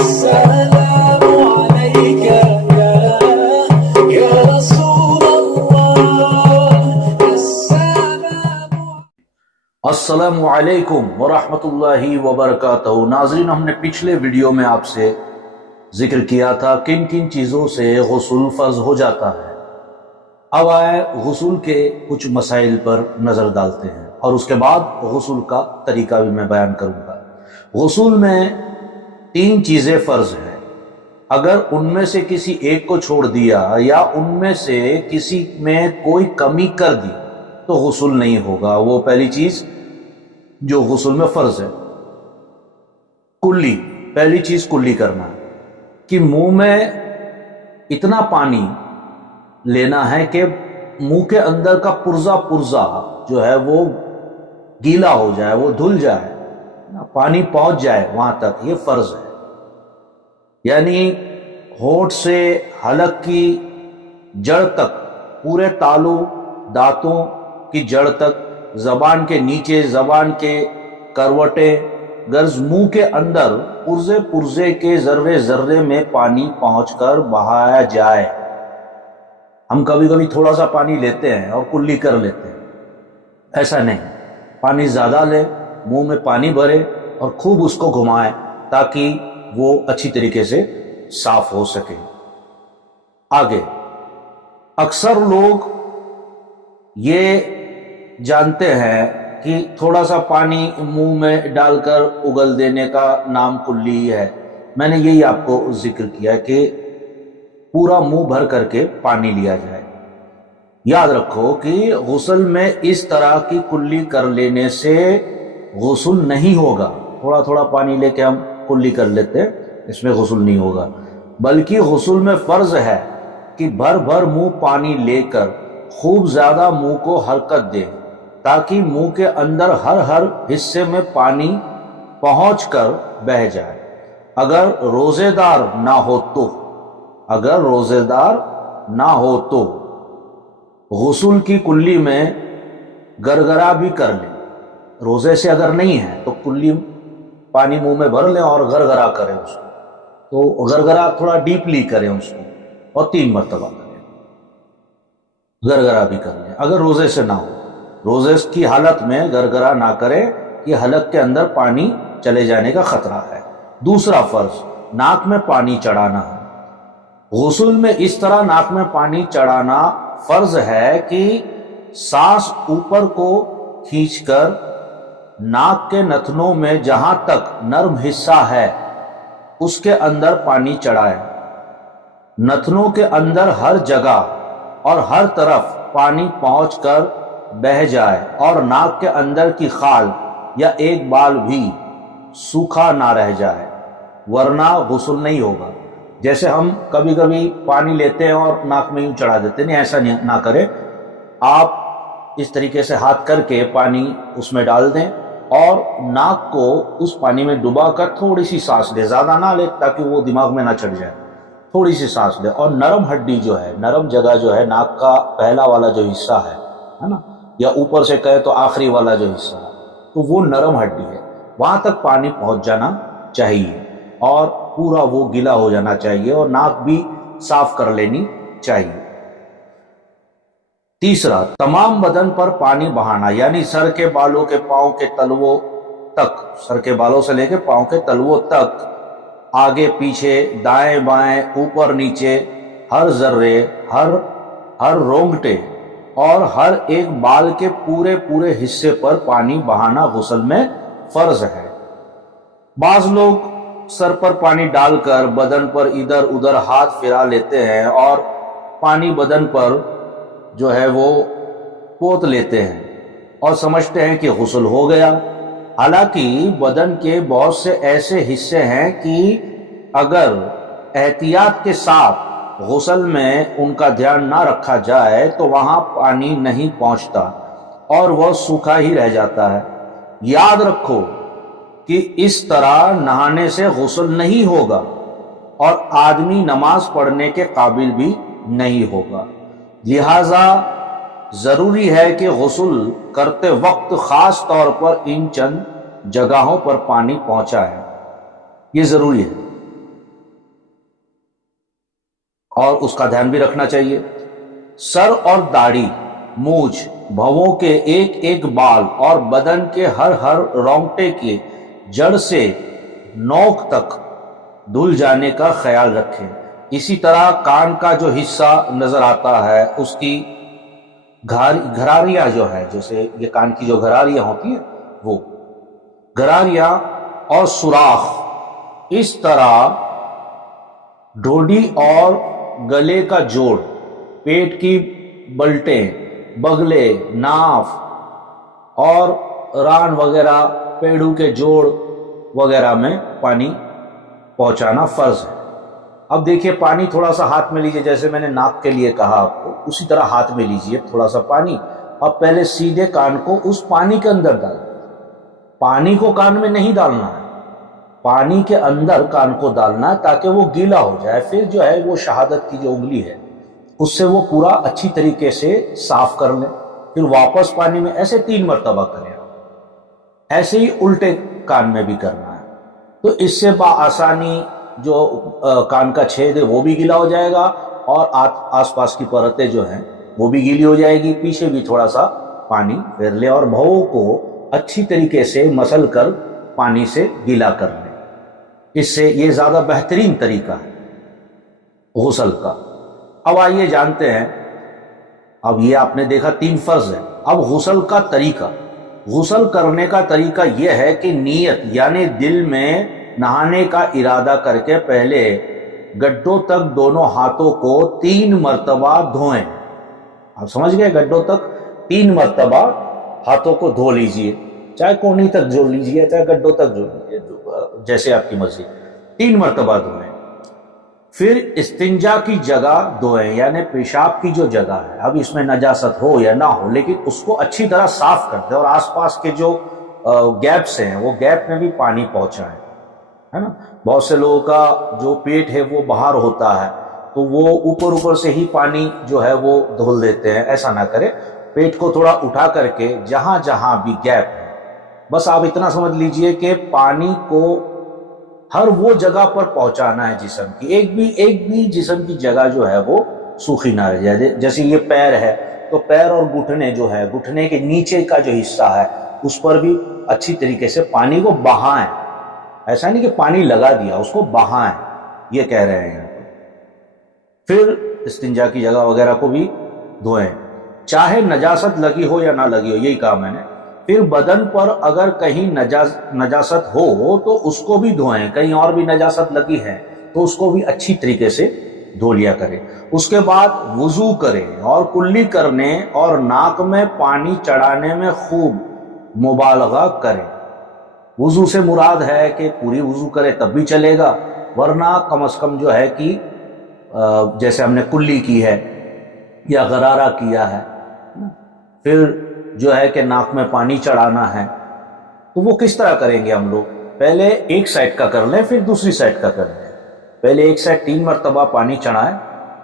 السلام عليك يا رسول الله السلام السلام علیکم ورحمۃ اللہ وبرکاتہ۔ ناظرین، ہم نے پچھلے ویڈیو میں آپ سے ذکر کیا تھا کن کن چیزوں سے غسل فرض ہو جاتا ہے۔ اب آئے غسل کے کچھ مسائل پر نظر ڈالتے ہیں اور اس کے بعد غسل کا طریقہ بھی میں بیان کروں گا۔ غسل میں 3 چیزیں فرض ہیں۔ اگر ان میں سے کسی ایک کو چھوڑ دیا یا ان میں سے کسی میں کوئی کمی کر دی تو غسل نہیں ہوگا۔ وہ پہلی چیز جو غسل میں فرض ہے، کلی، پہلی چیز کلی کرنا ہے کہ منہ میں اتنا پانی لینا ہے کہ منہ کے اندر کا پرزا جو ہے وہ گیلا ہو جائے، وہ دھل جائے، پانی پہنچ جائے وہاں تک، یہ فرض ہے۔ یعنی ہونٹ سے حلق کی جڑ تک، پورے تالو دانتوں کی جڑ تک، زبان کے نیچے، زبان کے کروٹیں، غرض منہ کے اندر پرزے کے ذرے ذرے میں پانی پہنچ کر بہایا جائے۔ ہم کبھی کبھی تھوڑا سا پانی لیتے ہیں اور کلی کر لیتے ہیں، ایسا نہیں۔ پانی زیادہ لے، منہ میں پانی بھرے اور خوب اس کو گھمائے تاکہ وہ اچھی طریقے سے صاف ہو سکے۔ آگے، اکثر لوگ یہ جانتے ہیں کہ تھوڑا سا پانی منہ میں ڈال کر اگل دینے کا نام کلی ہے۔ میں نے یہی آپ کو ذکر کیا کہ پورا منہ بھر کر کے پانی لیا جائے۔ یاد رکھو کہ غسل میں اس طرح کی کلی کر لینے سے غسل نہیں ہوگا۔ تھوڑا تھوڑا پانی لے کے ہم کلی کر لیتے ہیں، اس میں غسل نہیں ہوگا، بلکہ غسل میں فرض ہے کہ بھر بھر منہ پانی لے کر خوب زیادہ منہ کو حرکت دے تاکہ منہ کے اندر ہر حصے میں پانی پہنچ کر بہہ جائے۔ اگر روزے دار نہ ہو تو غسل کی کلی میں گرگرا بھی کر لیں۔ روزے سے اگر نہیں ہے تو کلی پانی منہ میں بھر لیں اور گرگرا کریں اس کو، تو گرگرا تھوڑا ڈیپلی کریں اس کو اور 3 مرتبہ کریں، گرگرا بھی کر لیں۔ اگر روزے سے نہ ہو، روزے کی حالت میں گرگرا نہ کریں کہ حلق کے اندر پانی چلے جانے کا خطرہ ہے۔ دوسرا فرض، ناک میں پانی چڑھانا ہے۔ غسل میں اس طرح ناک میں پانی چڑھانا فرض ہے کہ سانس اوپر کو کھینچ کر ناک کے نتنوں میں جہاں تک نرم حصہ ہے اس کے اندر پانی چڑھائے۔ نتنوں کے اندر ہر جگہ اور ہر طرف پانی پہنچ کر بہہ جائے اور ناک کے اندر کی خال یا ایک بال بھی سوکھا نہ رہ جائے، ورنہ غسل نہیں ہوگا۔ جیسے ہم کبھی کبھی پانی لیتے ہیں اور ناک میں یوں چڑھا دیتے ہیں، نہیں، ایسا نہ کریں۔ آپ اس طریقے سے ہاتھ کر کے پانی اس میں ڈال دیں اور ناک کو اس پانی میں ڈبا کر تھوڑی سی سانس لے، زیادہ نہ لے تاکہ وہ دماغ میں نہ چڑھ جائے، تھوڑی سی سانس لے۔ اور نرم ہڈی جو ہے، نرم جگہ جو ہے، ناک کا پہلا والا جو حصہ ہے نا، یا اوپر سے کہے تو آخری والا جو حصہ ہے، تو وہ نرم ہڈی ہے، وہاں تک پانی پہنچ جانا چاہیے اور پورا وہ گیلا ہو جانا چاہیے اور ناک بھی صاف کر لینی چاہیے۔ تیسرا، تمام بدن پر پانی بہانا، یعنی سر کے بالوں کے پاؤں کے تلووں تک، سر کے بالوں سے لے کے پاؤں کے تلووں تک، آگے پیچھے، دائیں بائیں، اوپر نیچے، ہر ذرے، ہر رونگٹے اور ہر ایک بال کے پورے حصے پر پانی بہانا غسل میں فرض ہے۔ بعض لوگ سر پر پانی ڈال کر بدن پر ادھر ادھر ہاتھ پھرا لیتے ہیں اور پانی بدن پر جو ہے وہ پوت لیتے ہیں اور سمجھتے ہیں کہ غسل ہو گیا۔ حالانکہ بدن کے بہت سے ایسے حصے ہیں کہ اگر احتیاط کے ساتھ غسل میں ان کا دھیان نہ رکھا جائے تو وہاں پانی نہیں پہنچتا اور وہ سوکھا ہی رہ جاتا ہے۔ یاد رکھو کہ اس طرح نہانے سے غسل نہیں ہوگا اور آدمی نماز پڑھنے کے قابل بھی نہیں ہوگا۔ لہذا ضروری ہے کہ غسل کرتے وقت خاص طور پر ان چند جگہوں پر پانی پہنچائے، یہ ضروری ہے۔ اور اس کا دھیان بھی رکھنا چاہیے۔ سر اور داڑھی، مونچھ، بھووں کے ایک ایک بال اور بدن کے ہر رونگٹے کے جڑ سے نوک تک دھل جانے کا خیال رکھیں۔ اسی طرح کان کا جو حصہ نظر آتا ہے اس کی گھراریاں جو ہے، جیسے یہ کان کی جو گھراریاں ہوتی ہیں وہ گھراریاں اور سوراخ، اس طرح ڈھوڈی اور گلے کا جوڑ، پیٹ کی بلٹیں، بغلے، ناف اور ران وغیرہ، پیڑوں کے جوڑ وغیرہ میں پانی پہنچانا فرض ہے۔ اب دیکھیے پانی تھوڑا سا ہاتھ میں لیجئے، جیسے میں نے ناک کے لیے کہا آپ کو، اسی طرح ہاتھ میں لیجئے تھوڑا سا پانی، اب پہلے سیدھے کان کو اس پانی کے اندر ڈالیں۔ پانی کو کان میں نہیں ڈالنا ہے، پانی کے اندر کان کو ڈالنا ہے تاکہ وہ گیلا ہو جائے، پھر جو ہے وہ شہادت کی جو انگلی ہے اس سے وہ پورا اچھی طریقے سے صاف کر لیں، پھر واپس پانی میں ایسے 3 مرتبہ کریں۔ ایسے ہی الٹے کان میں بھی کرنا ہے، تو اس سے بآسانی جو کان کا چھید ہے وہ بھی گیلا ہو جائے گا اور آس پاس کی پرتیں جو ہیں وہ بھی گیلی ہو جائے گی۔ پیچھے بھی تھوڑا سا پانی پھیر لیں اور بھووں کو اچھی طریقے سے مسل کر پانی سے گیلا کر لیں۔ اس سے یہ زیادہ بہترین طریقہ ہے غسل کا۔ اب آئیے جانتے ہیں، اب یہ آپ نے دیکھا 3 فرض ہے، اب غسل کا طریقہ۔ غسل کرنے کا طریقہ یہ ہے کہ نیت یعنی دل میں نہانے کا ارادہ کر کے پہلے گڈھوں تک دونوں ہاتھوں کو 3 مرتبہ دھوئیں۔ آپ سمجھ گئے؟ گڈھوں تک 3 مرتبہ ہاتھوں کو دھو لیجئے، چاہے کونی تک دھو لیجئے، چاہے گڈھوں تک دھو لیجئے، جیسے آپ کی مرضی، 3 مرتبہ دھوئیں۔ پھر استنجا کی جگہ دھوئیں، یعنی پیشاب کی جو جگہ ہے، اب اس میں نجاست ہو یا نہ ہو لیکن اس کو اچھی طرح صاف کر دیں اور آس پاس کے جو گیپس ہیں وہ گیپ میں بھی پانی پہنچائیں، ہے نا۔ بہت سے لوگوں کا جو پیٹ ہے وہ باہر ہوتا ہے تو وہ اوپر سے ہی پانی جو ہے وہ دھول دیتے ہیں، ایسا نہ کرے، پیٹ کو تھوڑا اٹھا کر کے جہاں جہاں بھی گیپ ہے، بس آپ اتنا سمجھ لیجئے کہ پانی کو ہر وہ جگہ پر پہنچانا ہے جسم کی، ایک بھی جسم کی جگہ جو ہے وہ سوکھی نہ رہ جائے۔ جیسے یہ پیر ہے تو پیر اور گھٹنے جو ہے، گھٹنے کے نیچے کا جو حصہ ہے اس پر بھی اچھی طریقے سے پانی کو بہائیں، ایسا نہیں کہ پانی لگا دیا، اس کو بہائیں، یہ کہہ رہے ہیں۔ پھر استنجا کی جگہ وغیرہ کو بھی دھوئیں، چاہے نجاست لگی ہو یا نہ لگی ہو، یہی کہا میں نے۔ پھر بدن پر اگر کہیں نجاست ہو تو اس کو بھی دھوئیں، کہیں اور بھی نجاست لگی ہے تو اس کو بھی اچھی طریقے سے دھو لیا کریں۔ اس کے بعد وضو کریں اور کلی کرنے اور ناک میں پانی چڑھانے میں خوب مبالغہ کریں۔ وضو سے مراد ہے کہ پوری وضو کرے تب بھی چلے گا، ورنہ کم از کم جو ہے کہ جیسے ہم نے کلی کی ہے یا غرارہ کیا ہے، پھر جو ہے کہ ناک میں پانی چڑھانا ہے، تو وہ کس طرح کریں گے ہم لوگ؟ پہلے ایک سائڈ کا کر لیں، پھر دوسری سائڈ کا کر لیں۔ پہلے ایک سائڈ 3 مرتبہ پانی چڑھائیں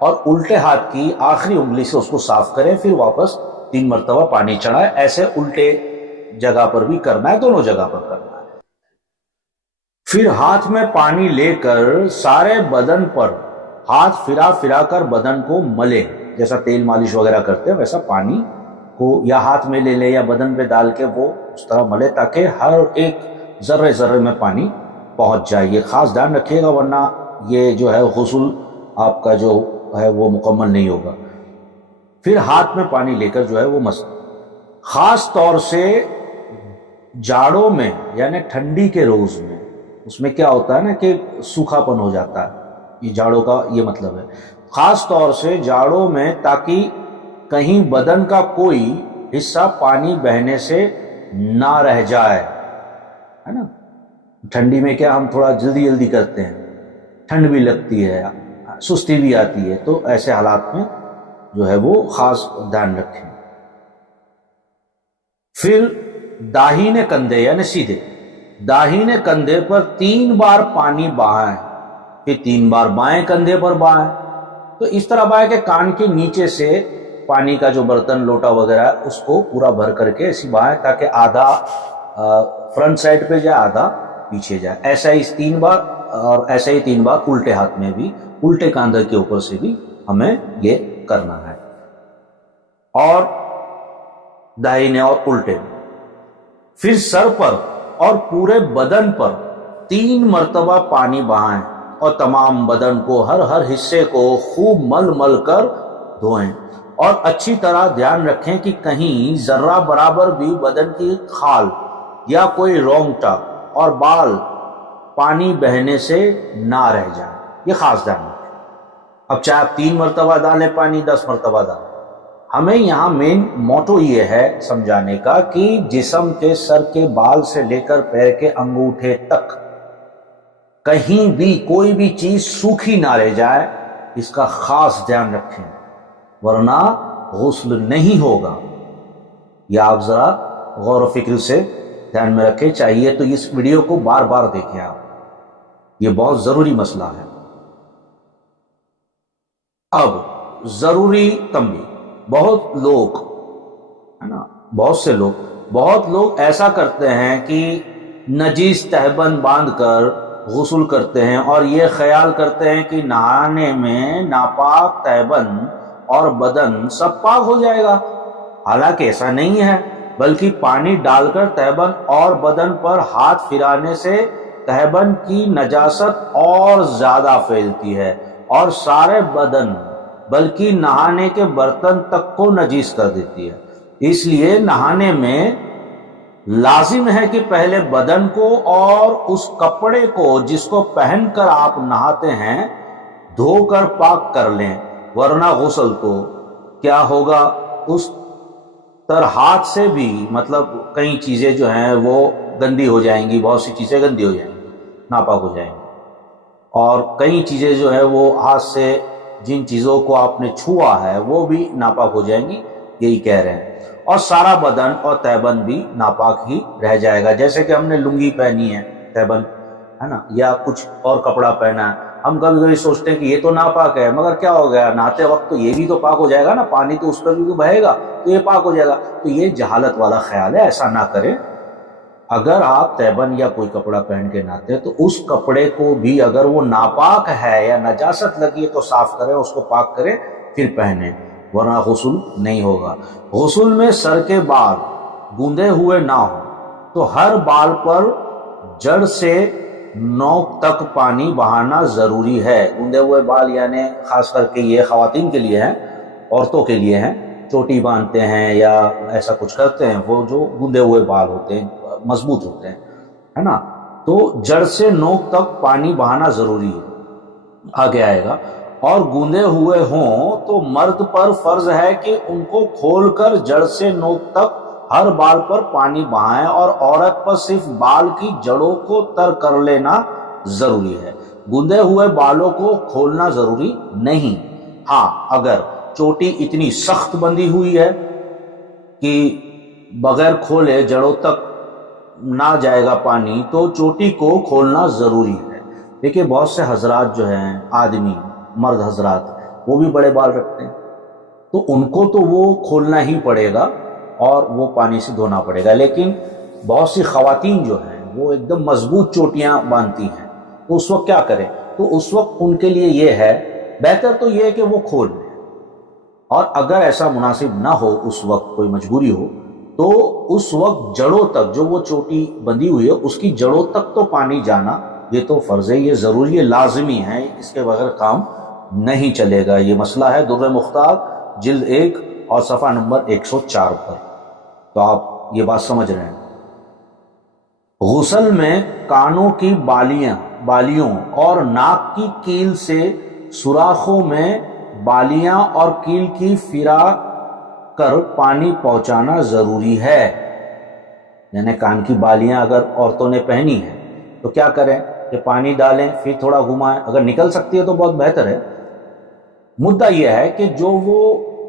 اور الٹے ہاتھ کی آخری انگلی سے اس کو صاف کریں، پھر واپس 3 مرتبہ پانی چڑھائیں۔ ایسے الٹے جگہ پر بھی کرنا ہے، دونوں جگہ پر کرنا ہے۔ پھر ہاتھ میں پانی لے کر سارے بدن پر ہاتھ پھرا کر بدن کو ملیں، جیسا تیل مالش وغیرہ کرتے ہیں ویسا پانی کو یا ہاتھ میں لے لے یا بدن پہ ڈال کے وہ اس طرح ملے تاکہ ہر ایک ذرے میں پانی پہنچ جائے۔ یہ خاص دھیان رکھیے گا، ورنہ یہ جو ہے غسل آپ کا جو ہے وہ مکمل نہیں ہوگا۔ پھر ہاتھ میں پانی لے کر جو ہے وہ خاص طور سے جاڑوں میں یعنی ٹھنڈی کے روز میں، اس میں کیا ہوتا ہے نا کہ سوکھا پن ہو جاتا ہے، یہ جاڑوں کا یہ مطلب ہے، خاص طور سے جاڑوں میں، تاکہ کہیں بدن کا کوئی حصہ پانی بہنے سے نہ رہ جائے، ہے نا۔ ٹھنڈی میں کیا ہم تھوڑا جلدی کرتے ہیں، ٹھنڈ بھی لگتی ہے، سستی بھی آتی ہے، تو ایسے حالات میں جو ہے وہ خاص دھیان رکھیں۔ پھر داہنے کندھے یعنی سیدھے داہنے کندھے پر 3 بار پانی بہائیں، پھر 3 بار بائیں کندھے پر بہائیں۔ تو اس طرح بہائیں کہ کان کے نیچے سے پانی کا جو برتن لوٹا وغیرہ اس کو پورا بھر کر کے ایسی بہائیں تاکہ آدھا فرنٹ سائڈ پہ جائے، آدھا پیچھے جائے۔ ایسا ہی 3 بار اور ایسے ہی 3 بار الٹے ہاتھ میں بھی، الٹے کاندھے کے اوپر سے بھی ہمیں یہ کرنا ہے، اور دائیں اور الٹے۔ پھر سر پر اور پورے بدن پر 3 مرتبہ پانی بہائیں اور تمام بدن کو، ہر حصے کو خوب مل مل کر دھوئیں، اور اچھی طرح دھیان رکھیں کہ کہیں ذرہ برابر بھی بدن کی کھال یا کوئی رونگٹا اور بال پانی بہنے سے نہ رہ جائے، یہ خاص دھیان رکھیں۔ اب چاہے آپ 3 مرتبہ ڈالیں پانی، 10 مرتبہ ڈالیں، ہمیں یہاں مین موٹو یہ ہے سمجھانے کا کہ جسم کے سر کے بال سے لے کر پیر کے انگوٹھے تک کہیں بھی کوئی بھی چیز سوکھی نہ رہ جائے، اس کا خاص دھیان رکھیں، ورنہ غسل نہیں ہوگا۔ یہ آپ ذرا غور و فکر سے دھیان میں رکھیں، چاہیے تو اس ویڈیو کو بار بار دیکھیں آپ، یہ بہت ضروری مسئلہ ہے۔ اب ضروری تنبیہ، بہت لوگ ایسا کرتے ہیں کہ نجیس تہبند باندھ کر غسل کرتے ہیں اور یہ خیال کرتے ہیں کہ نہانے میں ناپاک تہبند اور بدن سب پاک ہو جائے گا، حالانکہ ایسا نہیں ہے، بلکہ پانی ڈال کر تہبند اور بدن پر ہاتھ پھرانے سے تہبند کی نجاست اور زیادہ پھیلتی ہے اور سارے بدن بلکہ نہانے کے برتن تک کو نجیس کر دیتی ہے۔ اس لیے نہانے میں لازم ہے کہ پہلے بدن کو اور اس کپڑے کو جس کو پہن کر آپ نہاتے ہیں دھو کر پاک کر لیں، ورنہ غسل تو کیا ہوگا، اس ہاتھ سے بھی مطلب کئی چیزیں جو ہیں وہ گندی ہو جائیں گی، بہت سی چیزیں گندی ہو جائیں گی، ناپاک ہو جائیں گی، اور کئی چیزیں جو ہے وہ ہاتھ سے جن چیزوں کو آپ نے چھوا ہے وہ بھی ناپاک ہو جائیں گی، یہی کہہ رہے ہیں، اور سارا بدن اور تہبند بھی ناپاک ہی رہ جائے گا۔ جیسے کہ ہم نے لنگی پہنی ہے تہبند ہے نا، یا کچھ اور کپڑا پہنا ہے، ہم کبھی کبھی سوچتے ہیں کہ یہ تو ناپاک ہے، مگر کیا ہو گیا، نہاتے وقت تو یہ بھی تو پاک ہو جائے گا نا، پانی تو اس پر بھی تو بہے گا تو یہ پاک ہو جائے گا۔ تو یہ جہالت والا خیال ہے، ایسا نہ کریں۔ اگر آپ تہبند یا کوئی کپڑا پہن کے نہاتے ہیں تو اس کپڑے کو بھی اگر وہ ناپاک ہے یا نجاست لگی ہے تو صاف کریں، اس کو پاک کریں پھر پہنیں، ورنہ غسل نہیں ہوگا۔ غسل میں سر کے بال گوندے ہوئے نہ ہوں تو ہر بال پر جڑ سے نوک تک پانی بہانا ضروری ہے۔ گوندے ہوئے بال یعنی خاص کر کے یہ خواتین کے لیے ہیں، عورتوں کے لیے ہیں، چوٹی باندھتے ہیں یا ایسا کچھ کرتے ہیں، وہ جو گوندے ہوئے بال ہوتے ہیں مضبوط ہوتے ہیں، ہے نا، تو جڑ سے نوک تک پانی بہانا ضروری ہے، آگے آئے گا۔ اور گوندے ہوئے ہوں تو مرد پر فرض ہے کہ ان کو کھول کر جڑ سے نوک تک ہر بال پر پانی بہائیں، اور عورت پر صرف بال کی جڑوں کو تر کر لینا ضروری ہے، گوندے ہوئے بالوں کو کھولنا ضروری نہیں۔ ہاں اگر چوٹی اتنی سخت بندھی ہوئی ہے کہ بغیر کھولے جڑوں تک نہ جائے گا پانی تو چوٹی کو کھولنا ضروری ہے۔ دیکھیے بہت سے حضرات جو ہیں، آدمی مرد حضرات، وہ بھی بڑے بال رکھتے ہیں، تو ان کو تو وہ کھولنا ہی پڑے گا اور وہ پانی سے دھونا پڑے گا، لیکن بہت سی خواتین جو ہیں وہ ایک دم مضبوط چوٹیاں باندھتی ہیں، تو اس وقت کیا کریں؟ تو اس وقت ان کے لیے یہ ہے، بہتر تو یہ ہے کہ وہ کھول لیں، اور اگر ایسا مناسب نہ ہو، اس وقت کوئی مجبوری ہو، تو اس وقت جڑوں تک جو وہ چوٹی بندھی ہوئی ہے اس کی جڑوں تک تو پانی جانا یہ تو فرض ہے، یہ ضروری ہے، لازمی ہے، اس کے بغیر کام نہیں چلے گا۔ یہ مسئلہ ہے در مختار جلد 1 اور صفحہ نمبر 104 پر، تو آپ یہ بات سمجھ رہے ہیں۔ غسل میں کانوں کی بالیوں اور ناک کی کیل سے سوراخوں میں بالیاں اور کیل کی پھرا کر پانی پہنچانا ضروری ہے۔ یعنی کان کی بالیاں اگر عورتوں نے پہنی ہیں تو کیا کریں کہ پانی ڈالیں، پھر تھوڑا گھمائیں، اگر نکل سکتی ہے تو بہت بہتر ہے۔ مدعا یہ ہے کہ جو وہ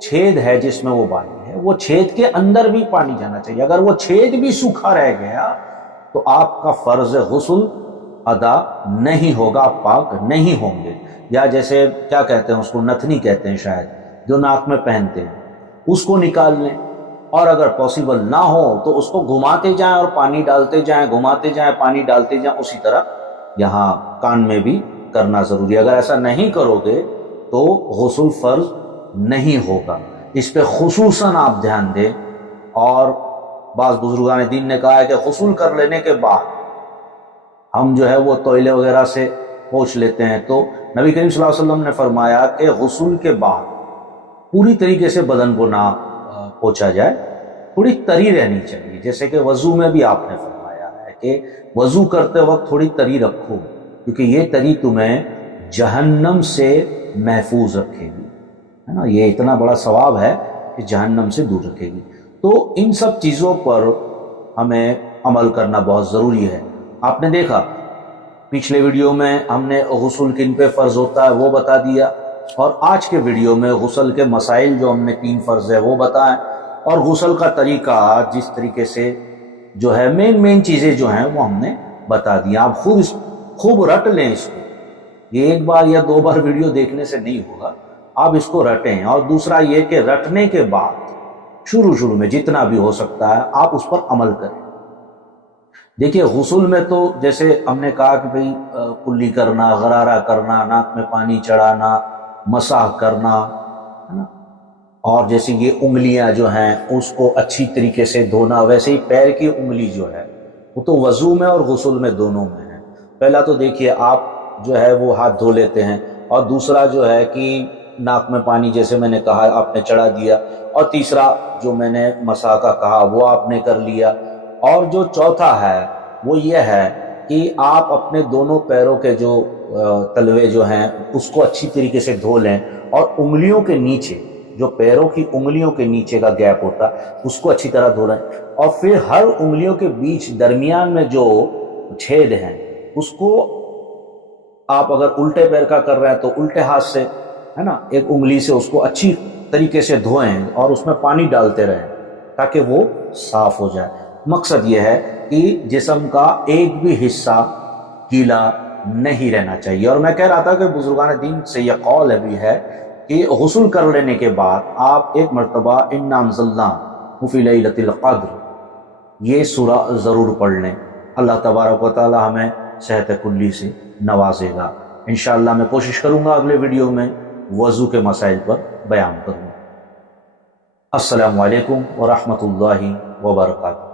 چھید ہے جس میں وہ بالی ہے، وہ چھید کے اندر بھی پانی جانا چاہیے، اگر وہ چھید بھی سوکھا رہ گیا تو آپ کا فرض غسل ادا نہیں ہوگا، آپ پاک نہیں ہوں گے۔ یا جیسے کیا کہتے ہیں اس کو، نتنی کہتے ہیں شاید، جو ناک میں پہنتے ہیں، اس کو نکال لیں، اور اگر پاسبل نہ ہو تو اس کو گھماتے جائیں اور پانی ڈالتے جائیں، گھماتے جائیں، پانی ڈالتے جائیں، اسی طرح یہاں کان میں بھی کرنا ضروری ہے. اگر ایسا نہیں کرو گے تو غسل فرض نہیں ہوگا. اس پہ خصوصاً آپ دھیان دیں. اور بعض بزرگان دین نے کہا ہے کہ غسل کر لینے کے بعد ہم جو ہے وہ تویلے وغیرہ سے پوچھ لیتے ہیں, تو نبی کریم صلی اللہ علیہ وسلم نے فرمایا کہ غسل کے بعد پوری طریقے سے بدن کو نہ پوچھا جائے, تھوڑی تری رہنی چاہیے. جیسے کہ وضو میں بھی آپ نے فرمایا ہے کہ وضو کرتے وقت تھوڑی تری رکھو, کیونکہ یہ تری تمہیں جہنم سے محفوظ رکھے گی, ہے نا. یہ اتنا بڑا ثواب ہے کہ جہنم سے دور رکھے گی. تو ان سب چیزوں پر ہمیں عمل کرنا بہت ضروری ہے. آپ نے دیکھا پچھلے ویڈیو میں ہم نے غسل کن پہ فرض ہوتا ہے وہ بتا دیا, اور آج کے ویڈیو میں غسل کے مسائل جو ہم نے 3 فرض ہے وہ بتائیں, اور غسل کا طریقہ جس طریقے سے جو ہے مین چیزیں جو ہیں وہ ہم نے بتا دی. آپ خوب رٹ لیں اس کو. یہ ایک بار یا 2 بار ویڈیو دیکھنے سے نہیں ہوگا, آپ اس کو رٹیں. اور دوسرا یہ کہ رٹنے کے بعد شروع میں جتنا بھی ہو سکتا ہے آپ اس پر عمل کریں. دیکھیے غسل میں تو جیسے ہم نے کہا کہ بھئی کلی کرنا, غرارہ کرنا, ناک میں پانی چڑھانا, مسح کرنا, ہے نا. اور جیسے یہ انگلیاں جو ہیں اس کو اچھی طریقے سے دھونا, ویسے ہی پیر کی انگلی جو ہے وہ تو وضو میں اور غسل میں دونوں میں ہے. پہلا تو دیکھیے آپ جو ہے وہ ہاتھ دھو لیتے ہیں, اور دوسرا جو ہے کہ ناک میں پانی جیسے میں نے کہا آپ نے چڑھا دیا, اور تیسرا جو میں نے مسح کا کہا وہ آپ نے کر لیا. اور جو چوتھا ہے وہ یہ ہے کہ آپ اپنے دونوں پیروں کے جو تلوے جو ہیں اس کو اچھی طریقے سے دھو لیں, اور انگلیوں کے نیچے جو پیروں کی انگلیوں کے نیچے کا گیپ ہوتا ہے اس کو اچھی طرح دھو لیں, اور پھر ہر انگلیوں کے بیچ درمیان میں جو چھید ہیں اس کو آپ اگر الٹے پیر کا کر رہے ہیں تو الٹے ہاتھ سے, ہے نا, ایک انگلی سے اس کو اچھی طریقے سے دھوئیں اور اس میں پانی ڈالتے رہیں تاکہ وہ صاف ہو جائے. مقصد یہ ہے کہ جسم کا ایک بھی حصہ گیلا نہیں رہنا چاہیے. اور میں کہہ رہا تھا کہ بزرگان دین سے یہ قول بھی ہے کہ غسل کر لینے کے بعد آپ ایک مرتبہ انا انزلناہ فی لیلۃ القدر یہ سورہ ضرور پڑھ لیں. اللہ تبارک و تعالی ہمیں صحت کلی سے نوازے گا. انشاءاللہ میں کوشش کروں گا اگلے ویڈیو میں وضو کے مسائل پر بیان کروں. السلام علیکم ورحمۃ اللہ وبرکاتہ.